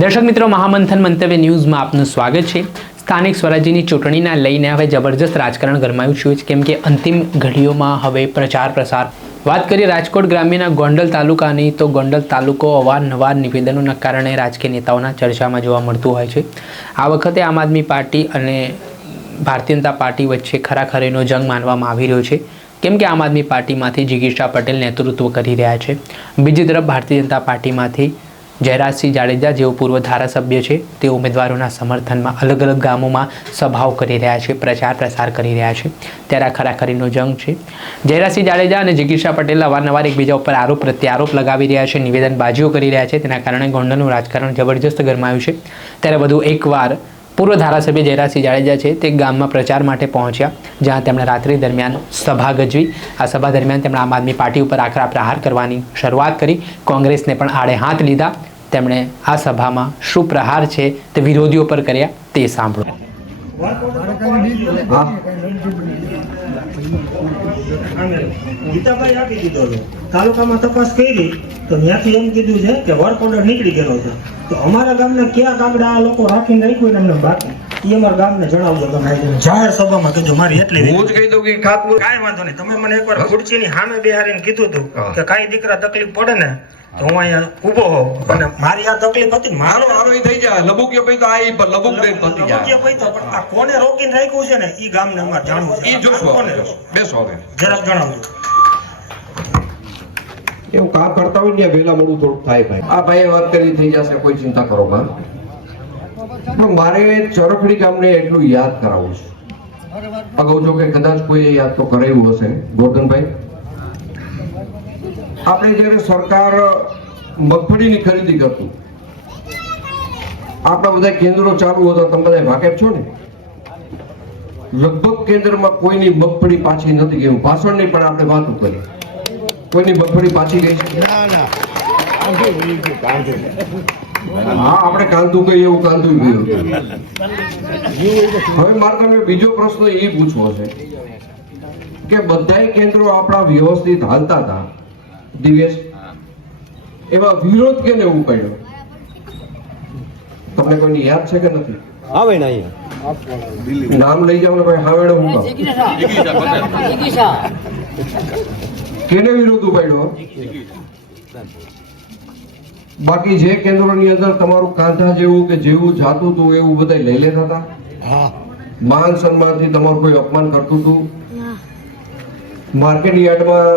દર્શક મિત્રો, મહામંથન મંતવ્ય ન્યૂઝમાં આપનું સ્વાગત છે। સ્થાનિક સ્વરાજ્યની ચૂંટણીના લઈને હવે જબરજસ્ત રાજકારણ ગરમાયું છે, કેમ કે અંતિમ ઘડીઓમાં હવે પ્રચાર પ્રસાર। વાત કરીએ રાજકોટ ગ્રામ્યના ગોંડલ તાલુકાની, તો ગોંડલ તાલુકો અવારનવાર નિવેદનોના કારણે રાજકીય નેતાઓના ચર્ચામાં જોવા મળતું હોય છે। આ વખતે આમ આદમી પાર્ટી અને ભારતીય જનતા પાર્ટી વચ્ચે ખરાખરીનો જંગ માનવામાં આવી રહ્યો છે, કેમ કે આમ આદમી પાર્ટીમાંથી જિગીશા પટેલ નેતૃત્વ કરી રહ્યા છે। બીજી તરફ ભારતીય જનતા પાર્ટીમાંથી જયરાજસિંહ જાડેજા જેઓ પૂર્વ ધારાસભ્ય છે, તે ઉમેદવારોના સમર્થનમાં અલગ અલગ ગામોમાં સભાઓ કરી રહ્યા છે, પ્રચાર પ્રસાર કરી રહ્યા છે। ત્યારે આ ખરાખરીનો જંગ છે। જયરાજસિંહ જાડેજા અને જિગીશા પટેલ અવારનવાર એકબીજા ઉપર આરોપ પ્રત્યારોપ લગાવી રહ્યા છે, નિવેદનબાજીઓ કરી રહ્યા છે। તેના કારણે ગોંડલનું રાજકારણ જબરજસ્ત ગરમાયું છે। ત્યારે વધુ એકવાર પૂર્વ ધારાસભ્ય જયરાજસિંહ જાડેજા છે તે ગામમાં પ્રચાર માટે પહોંચ્યા, જ્યાં તેમણે રાત્રિ દરમિયાન સભા ગજવી। આ સભા દરમિયાન તેમણે આમ આદમી પાર્ટી ઉપર આકરા પ્રહાર કરવાની શરૂઆત કરી, કોંગ્રેસને પણ આડે હાથ લીધા। તેમણે આ સભામાં શું પ્રહાર છે તે વિરોધીઓ પર કર્યા તે સાંભળો। ગીતાભાઈ આપી દીધો છે, તાલુકામાં તપાસ કરી તો ત્યાંથી એમ કીધું છે કે વર્ક ઓર્ડર નીકળી ગયેલો છે। તો અમારા ગામના કયા ગામડા આ લોકો રાખીને રાખ્યું એમને બાકી એ અમારા ગામને જણાવજો। તમે જાહેર સભામાં કીધું, મારી એટલી હું જ કહી દઉં કે ખાતમુહૂર્ત કાંઈ વાંધો નહીં। તમે મને એકવાર ખુરશીની સામે બેહારીને કીધું હતું કે કાંઈ દીકરા તકલીફ પડે ને તો હું અહીંયા ઊભો હોઉં, અને મારી આ તકલીફ હતી મારો હારો ઈ થઈ જાય લબુકિયો પઈ તો આ પર લબુક દઈને પતી જાય પણ આ કોને રોકીને રાખ્યું છે ને ઈ ગામને અમારે જાણવું છે। ઈ જોશો બેસો હવે જરાક જણાવજો। એવું કામ કરતા હોય ને વેલા મોડું થોડું થાય ભાઈ। આ ભાઈએ વાત કરી થઈ જશે, કોઈ ચિંતા કરો માં। પણ મારે ચરખડી ગામને એટલું યાદ કરાવવું છે। અગાઉ જો કે કદાચ કોઈ યાદ તો કરાવ્યું હશે ગોરધનભાઈ, આપણે જયારે સરકાર મગફળીની ખરીદી કરતું, આપણા બધા કેન્દ્રો ચાલુ હતા, તમે બધા વાકેફ છો ને? લગભગ કેન્દ્રમાં કોઈની મગફળી પાછી નથી ગઈ। પાછળની પણ આપણે વાતો કરી, કોઈની મગફળી પાછી ગઈ છે? હા, આપણે કાંધું કહીએ એવું કાંધું ગયું। હવે મારે તમને બીજો પ્રશ્ન એ પૂછવો છે કે બધાય કેન્દ્રો આપણા વ્યવસ્થિત હાલતા હતા દિવેશ, એમાં વિરોધ કેને ઉપાડ્યો? તમને કોઈની યાદ છે કે નથી? આવે ને નામ લઈ જાવ ને ભાઈ, હાવેડો હું કેને વિરોધ ઉપાડ્યો? બાકી જે કેન્દ્રોની અંદર તમારું કાંધા જેવું કે જેવું જાતું હતું એવું બધા લઈ લેતા હતા? માન સન્માનથી તમારું કોઈ અપમાન કરતું હતું? માર્કેટ યાર્ડમાં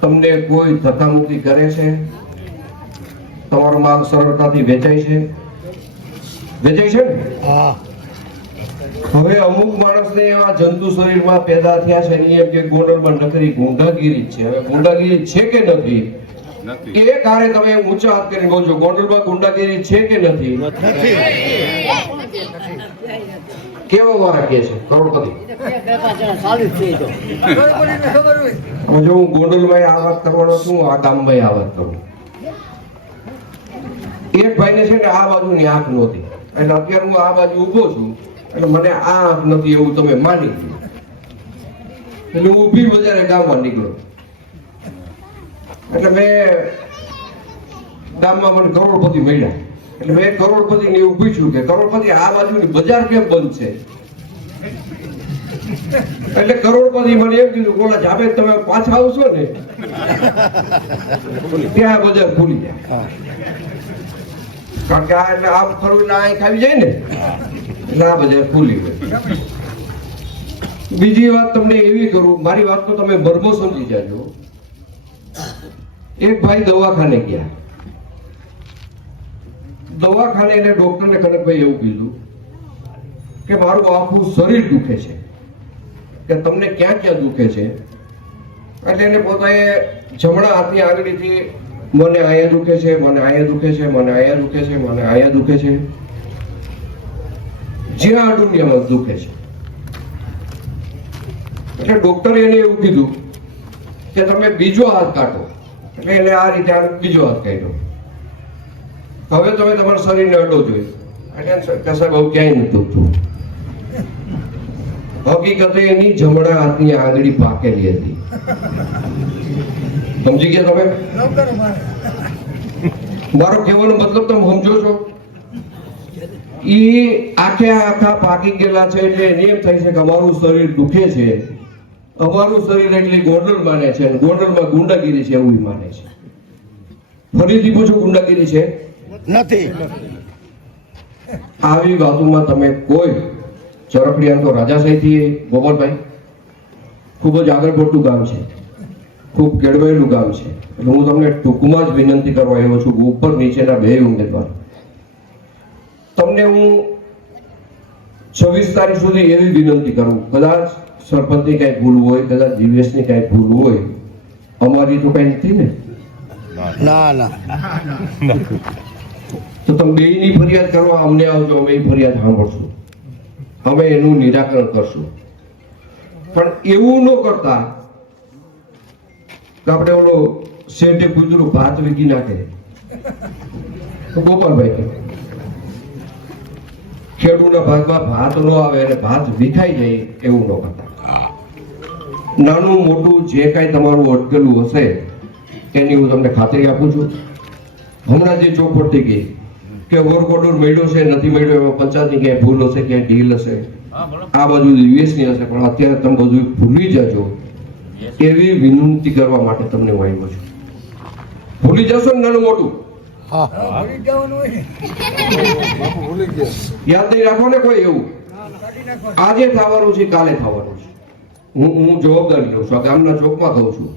તમને કોઈ ધક્કામુક્કી કરે છે? તમારો માલ સરળતાથી વેચાય છે? વેચાય છે ને? હવે અમુક માણસને એવા જંતુ શરીરમાં પેદા થયા છે ને એમ કે ગોંડલમાં નકરી ગુંડાગીરી છે। હવે ગુંડાગીરી છે કે નથી એ કારે તમે ઊંચા હાથ કરીને બોલજો, ગોંડલમાં ગુંડાગીરી છે કે નથી? કેવા વાળા કે છે કરોડપતિ? જો હું ગોંડલમાં આ વાત કરવાનો છું, આ ગામમાં આ વાત કરું। એક ભાઈને છે ને આ બાજુની આંખ નહોતી, એટલે અત્યારે હું આ બાજુ ઊભો છું, એટલે મને આ આંખ નથી એવું તમે માની ગયું, એટલે હું ઊભી બજારે ગામમાં નીકળ્યો। એટલે મેં ગામમાં મને કરોડપતિ મળ્યા, એટલે મેં કરોડપતિ ને એવું પૂછ્યું કે કરોડપતિ આ બાજુની બજાર કેમ બંધ છે? એટલે કરોડપતિ મને એમ કીધું, કોલા જાવે તમે પાછા આવશો ને ત્યાં બજાર ખુલી જાય, કારણ કે આ એટલે આમ ફરવું એટલે આ ખાવી જાય ને, એટલે આ બજાર ખુલી હોય। બીજી વાત તમને એવી કરું, મારી વાત તો તમે મર્મો સમજી જાજો। એક ભાઈ દવાખાને ગયા, દવાખાને એને ડોક્ટરને કનકભાઈ એવું કીધું કે મારું આખું શરીર દુખે છે, કે તમને ક્યાં ક્યાં દુખે છે? એટલે એને પોતાએ જમણા હાથની આંગળીથી મને અહીંયા દુખે છે, મને અહીંયા દુખે છે, મને અહીંયા દુખે છે, મને અહીંયા દુખે છે, જ્યાં દુનિયામાં દુખે છે। એટલે ડોક્ટરે એને એવું કીધું કે તમે બીજો હાથ કાઢો, એટલે એને આ રીતે બીજો હાથ કાઢ્યો। હવે તમે તમારા શરીરને અડો જોઈએ, એટલે સાહેબ હવે ક્યાંય નથી દુખતું। હકીકતે એની જમણા હાથની આંગળી પાકેલી હતી। સમજી ગયા તમે? મારો કહેવાનો મતલબ તમે સમજો છો? ઈ આખે આખા પાકી ગયેલા છે એટલે એને એમ થાય છે કે અમારું શરીર દુખે છે, અમારું શરીર એટલે ગોંડલ માને છે અને ગોંડલમાં ગુંડાગીરી છે એવું ઈ માને છે. ફરીથી પૂછું, ગુંડાગીરી છે? નથી. આવી વાતોમાં તમે કોઈ ચરખડિયા તો રાજાશાહીથી ગોપાલભાઈ ખૂબ જ આગળ પડતું ગામ છે, ખૂબ કેળવાયેલું ગામ છે. એટલે હું તમને ટૂંકમાં જ વિનંતી કરવા આવ્યો છું, ઉપર નીચેના બે ઉમેદવાર, તમને હું 26 તારીખ સુધી એવી વિનંતી કરું, કદાચ સરપંચની કઈ ભૂલ હોય, કદાચ દિવ્યેશની કઈ ભૂલ હોય, અમારી તો કઈ નથી ને? ના ના. તો તમે બેયની ફરિયાદ કરવા અમને આવજો, અમે એ ફરિયાદ સાંભળશું, અમે એનું નિરાકરણ કરશું. પણ એવું ન કરતા કે આપણે ઓલો શેઠે કૂતરું ભાત વીકી નાખે. તો ગોપાલભાઈ કે ખેડૂતના ભાગમાં ભાત ન આવે અને ભાત વિખાઈ જાય એવું ન કરતા. નાનું મોટું જે કાંઈ તમારું અટકેલું હશે એની હું તમને ખાતરી આપું છું. હમણાં જે ચોખવટ થઈ ગઈ કે વર્ક ઓર્ડર મળ્યો છે નથી મળ્યો, એમાં પંચાયતની ક્યાંય ભૂલ હશે, ક્યાંય ઢીલ હશે, આ બાજુ દિવસની હશે, પણ અત્યારે તમે બધું ભૂલી જજો એવી વિનંતી કરવા માટે તમને હું આવ્યો છું. ભૂલી જશો ને નાનું મોટું? યાદ નહીં રાખો ને કોઈ એવું. આજે થવાનું છે, કાલે થવાનું છે. હું જવાબદારી લઉં છું, આ ગામના ચોકમાં કહું છું.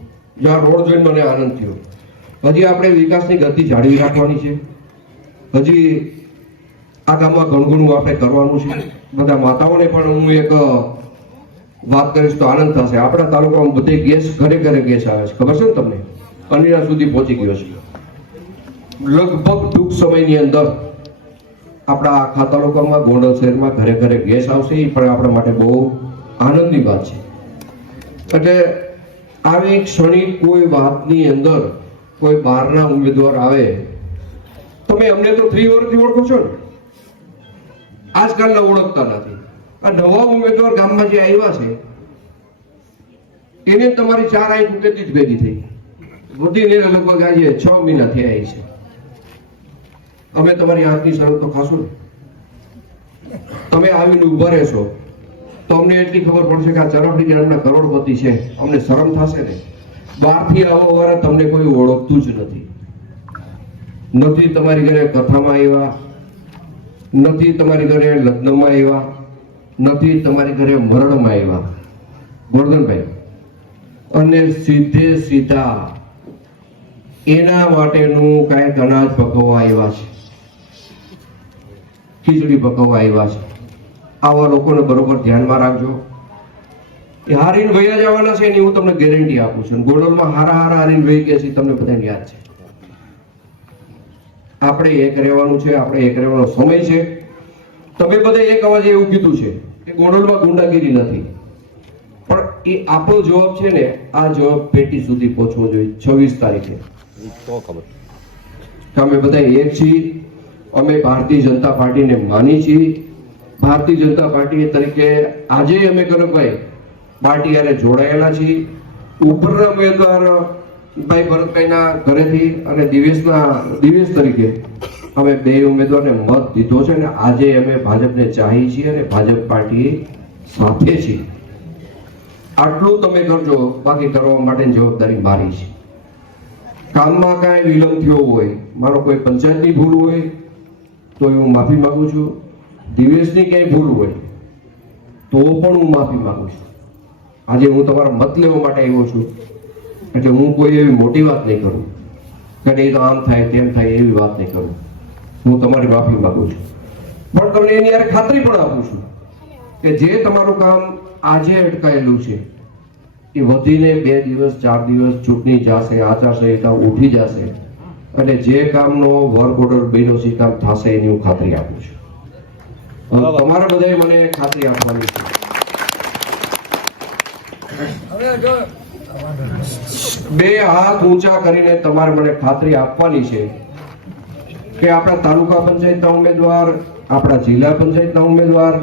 જ્યાં રોડ જોઈને મને આનંદ થયો. હજી આપણે વિકાસની ગતિ જાળવી રાખવાની છે. હજી આ ગામમાં ઘણું ઘણું આપણે કરવાનું છે. બધા માતાઓને પણ હું એક વાત કરીશ તો આનંદ થશે. આપણા તાલુકામાં બધે ગેસ ઘરે ઘરે ગેસ આવે છે, ખબર છે ને તમને? અનિરા સુધી પહોંચી ગયો છે. લગભગ ટૂંક સમયની અંદર આપણા આખા તાલુકામાં ગોંડલ શહેરમાં ઘરે ઘરે ગેસ આવશે. એ પણ આપણા માટે બહુ આનંદની વાત છે. એટલે આવી ક્ષણિક કોઈ વાતની અંદર કોઈ બહારના ઉમેદવાર આવે, તમે અમને તો 3 વર્ષથી ઓળખો છો ને, આજકાલના ઓળખતા નથી. આ નવા ઉમેદવાર ગામમાં જે આવ્યા છે એને તમારી 4 આંખ ઉકેતી જ ભેગી થઈ. વધીને લગભગ આજે 6 મહિના થયા છે. અમે તમારી આંખની શરમ તો ખાશું ને. તમે આવીને ઉભા રહેશો તો અમને એટલી ખબર પડશે કે આ ચરખડી ગામના કરોડપતિ છે, અમને શરમ થશે ને. બહારથી આવવા વાળા તમને કોઈ ઓળખતું જ નથી. નથી તમારી ઘરે કથામાં આવ્યા, નથી તમારી ઘરે લગ્નમાં આવ્યા, નથી તમારી ઘરે મરણમાં આવ્યા, ગોરધનભાઈ. અને સીધે સીધા એના માટેનું કાંઈક અનાજ પકવવા આવ્યા છે, ખીચડી પકવવા આવ્યા છે. આવા લોકોને બરોબર ધ્યાનમાં રાખજો. એ હારીને વયા જવાના છે એની હું તમને ગેરંટી આપું છું. ગોંડલમાં હારા હારીને વહી ગયા છે, તમને બધાને યાદ છે. આપણે એક રહેવાનું છે, આપણે એક રહેવાનો સમય છે. તમે બધા એક અવાજે એવું કીધું છે કે ગોંડલમાં ગુંડાગીરી નથી, પણ એ આપણો જવાબ છે ને, આ જવાબ પેટી સુધી પહોંચવો જોઈએ 26 તારીખે. અમે બધા એક છીએ. અમે ભારતીય જનતા પાર્ટીને માની છીએ. ભારતીય જનતા પાર્ટી તરીકે આજે અમે કનકભાઈ પાર્ટી યારે જોડાયેલા છીએ. ઉપરના ઉમેદવાર ભાઈ ભરતભાઈના ઘરેથી અને દિવેશ તરીકે અમે 2 ઉમેદવારને મત દીધો છે અને આજે અમે ભાજપને ચાહીએ છીએ અને ભાજપ પાર્ટી સાથે છીએ. આટલું તમે કરજો, બાકી કરવા માટેની જવાબદારી મારી છે. કામમાં કાંઈ વિલંબ થયો હોય, મારો કોઈ પંચાયતની ભૂલ હોય તો હું માફી માંગુ છું. દિવેશની ક્યાંય ભૂલ હોય તો પણ હું માફી માંગુ છું. આજે હું તમારા મત લેવા માટે આવ્યો છું, એટલે હું કોઈ એવી મોટી વાત નહીં કરું કે નહીં તો આમ થાય તેમ થાય, એવી વાત નહીં કરું. હું તમારી માફી માંગુ છું, પણ તમને એની યાર ખાતરી પણ આપું છું કે જે તમારું કામ આજે અટકાયેલું છે એ વધીને 2 દિવસ 4 દિવસ ચૂંટણી જશે, આચારસંહિતા ઉઠી જશે અને જે કામનો વર્ક ઓર્ડર બન્યો છે કામ થશે એની હું ખાતરી આપું છું. તમારા બધાએ મને ખાતરી આપવાની છે. 2 હાથ ઊંચા કરીને તમારે મને ખાતરી આપવાની છે કે આપણા તાલુકા પંચાયતના ઉમેદવાર, આપણા જિલ્લા પંચાયતના ઉમેદવાર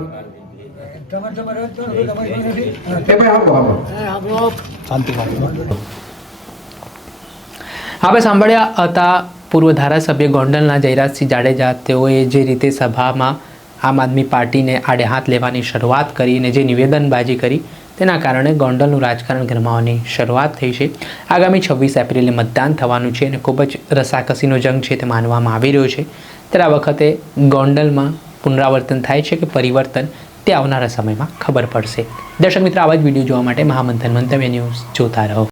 આપણે સાંભળ્યા હતા પૂર્વ ધારાસભ્ય ગોંડલના જયરાજસિંહ જાડેજા તેઓએ જે રીતે સભામાં આમ આદમી પાર્ટીને આડે હાથ લેવાની શરૂઆત કરી અને જે નિવેદનબાજી કરી તેના કારણે ગોંડલનું રાજકારણ ગરમાવાની શરૂઆત થઈ છે. આગામી 26 એપ્રિલે મતદાન થવાનું છે અને ખૂબ જ રસાકસીનો જંગ છે તે માનવામાં આવી રહ્યો છે. ત્યારે આ વખતે ગોંડલમાં પુનરાવર્તન થાય છે કે પરિવર્તન તે આવનારા સમયમાં ખબર પડશે. દર્શક મિત્રો, આવા જ વિડીયો જોવા માટે મહામંથન મંતવ્ય ન્યૂઝ જોતા રહો.